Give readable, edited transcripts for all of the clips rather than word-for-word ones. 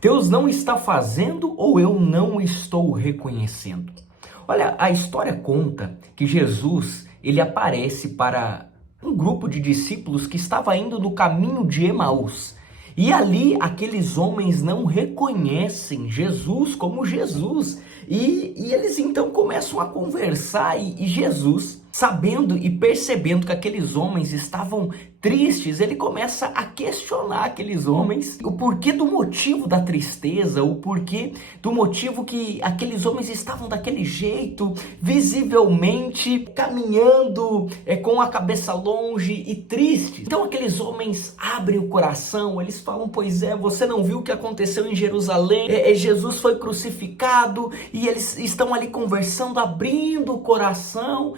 Deus não está fazendo ou eu não estou reconhecendo? Olha, a história conta que Jesus, ele aparece para um grupo de discípulos que estava indo no caminho de Emaús. E ali aqueles homens não reconhecem Jesus como Jesus. E eles então começam a conversar e Jesus, sabendo e percebendo que aqueles homens estavam tristes, ele começa a questionar aqueles homens o porquê do motivo da tristeza, o porquê do motivo que aqueles homens estavam daquele jeito, visivelmente caminhando com a cabeça longe e tristes. Então aqueles homens abrem o coração, eles falam: pois é, você não viu o que aconteceu em Jerusalém? Jesus foi crucificado e eles estão ali conversando, abrindo o coração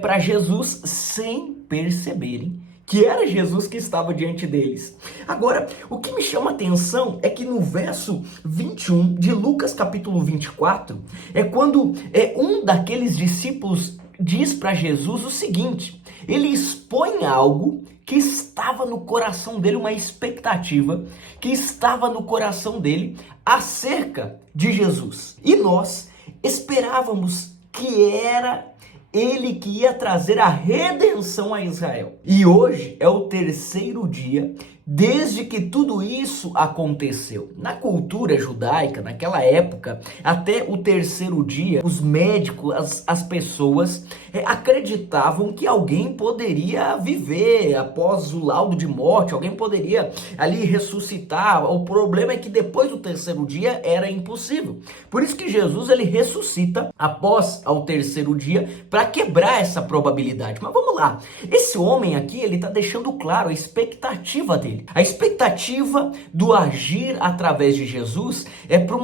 para Jesus sem perceberem que era Jesus que estava diante deles. Agora, o que me chama a atenção é que no verso 21 de Lucas capítulo 24, é quando um daqueles discípulos diz para Jesus o seguinte: ele expõe algo que estava no coração dele, uma expectativa que estava no coração dele acerca de Jesus. E nós esperávamos que era ele que ia trazer a redenção a Israel. E hoje é o terceiro dia desde que tudo isso aconteceu. Na cultura judaica, naquela época, até o terceiro dia, os médicos, as pessoas acreditavam que alguém poderia viver após o laudo de morte, alguém poderia ali ressuscitar. O problema é que depois do terceiro dia era impossível. Por isso que Jesus ele ressuscita após ao terceiro dia para quebrar essa probabilidade. Mas vamos lá, esse homem aqui ele está deixando claro a expectativa dele. A expectativa do agir através de Jesus é para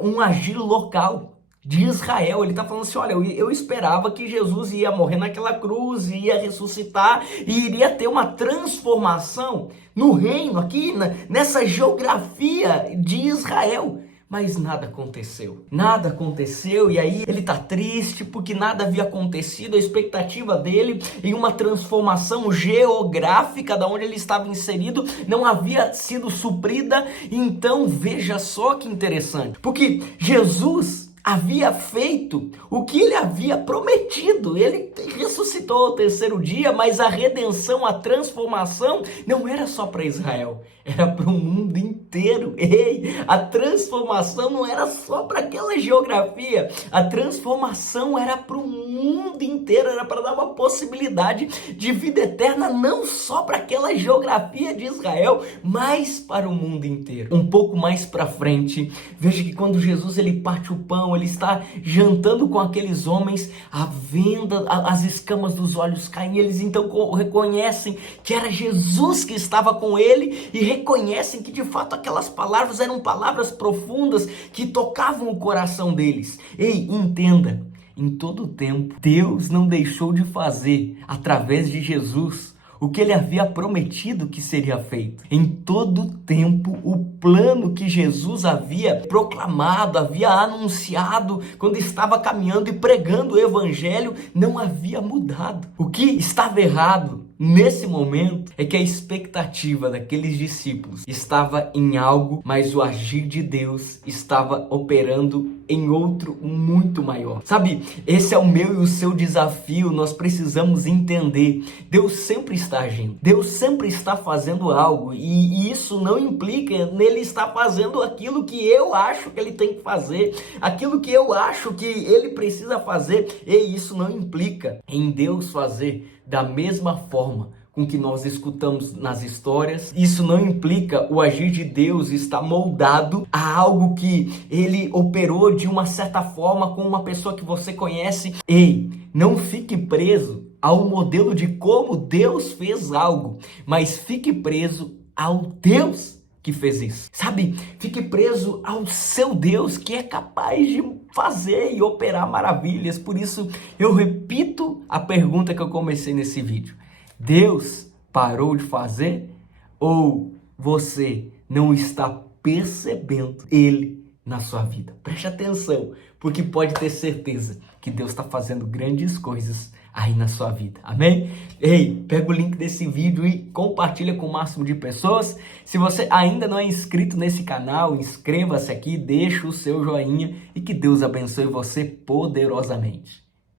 um agir local de Israel. Ele está falando assim: olha, eu esperava que Jesus ia morrer naquela cruz, ia ressuscitar e iria ter uma transformação no reino, aqui nessa geografia de Israel. Mas nada aconteceu. Nada aconteceu e aí ele tá triste porque nada havia acontecido. A expectativa dele em uma transformação geográfica da onde ele estava inserido não havia sido suprida. Então veja só que interessante. Porque Jesus havia feito o que ele havia prometido. Ele ressuscitou ao terceiro dia, mas a redenção, a transformação não era só para Israel, era para o mundo inteiro. Ei, a transformação não era só para aquela geografia, a transformação era para o mundo inteiro, era para dar uma possibilidade de vida eterna não só para aquela geografia de Israel, mas para o mundo inteiro. Um pouco mais para frente, veja que quando Jesus ele parte o pão, ele está jantando com aqueles homens, as escamas dos olhos caem, eles então reconhecem que era Jesus que estava com ele e reconhecem que de fato aquelas palavras eram palavras profundas que tocavam o coração deles. Ei, entenda, em todo o tempo, Deus não deixou de fazer através de Jesus o que ele havia prometido que seria feito. Em todo tempo, o plano que Jesus havia proclamado, havia anunciado, quando estava caminhando e pregando o evangelho, não havia mudado. O que estava errado nesse momento é que a expectativa daqueles discípulos estava em algo, mas o agir de Deus estava operando em outro muito maior. Sabe, esse é o meu e o seu desafio. Nós precisamos entender, Deus sempre está agindo, Deus sempre está fazendo algo, e isso não implica nele estar fazendo aquilo que eu acho que ele tem que fazer, aquilo que eu acho que ele precisa fazer, e isso não implica em Deus fazer da mesma forma com que nós escutamos nas histórias. Isso não implica o agir de Deus estar moldado a algo que ele operou de uma certa forma com uma pessoa que você conhece. Ei, não fique preso ao modelo de como Deus fez algo, mas fique preso ao Deus que fez isso. Sabe, fique preso ao seu Deus que é capaz de fazer e operar maravilhas. Por isso eu repito a pergunta que eu comecei nesse vídeo: Deus parou de fazer ou você não está percebendo Ele na sua vida? Preste atenção, porque pode ter certeza que Deus está fazendo grandes coisas aí na sua vida, amém? Ei, pega o link desse vídeo e compartilha com o máximo de pessoas. Se você ainda não é inscrito nesse canal, inscreva-se aqui, deixa o seu joinha e que Deus abençoe você poderosamente.